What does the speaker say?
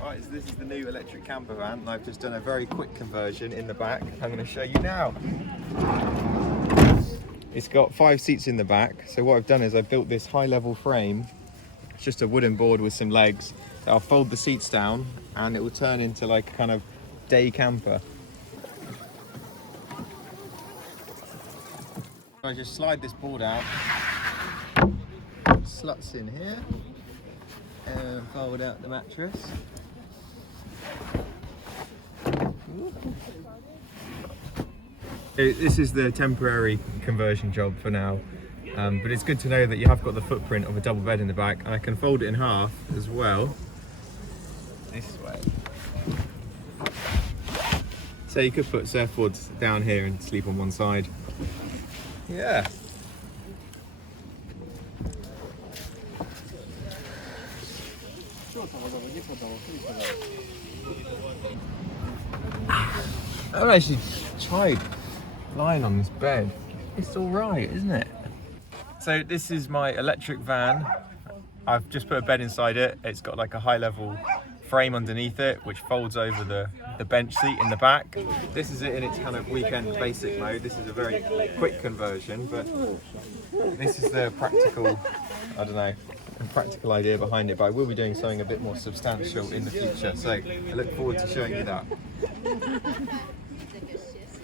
Right, so this is the new electric camper van, and I've just done a very quick conversion in the back. I'm going to show you now. It's got 5 seats in the back, so what I've done is I've built this high-level frame. It's just a wooden board with some legs. I'll fold the seats down, and it will turn into like a kind of day camper. I just slide this board out, sluts in here, and fold out the mattress. This is the temporary conversion job for now, but it's good to know that you have got the footprint of a double bed in the back, and I can fold it in half as well, this way. So you could put surfboards down here and sleep on one side. Yeah. I've actually tried lying on this bed. It's all right, isn't it? So this is my electric van. I've just put a bed inside it. It's got like a high level frame underneath it, which folds over the bench seat in the back. This is it in its kind of weekend basic mode. This is a very quick conversion, but this is the practical, I don't know, practical idea behind it, but I will be doing something a bit more substantial in the future, so I look forward to showing you that.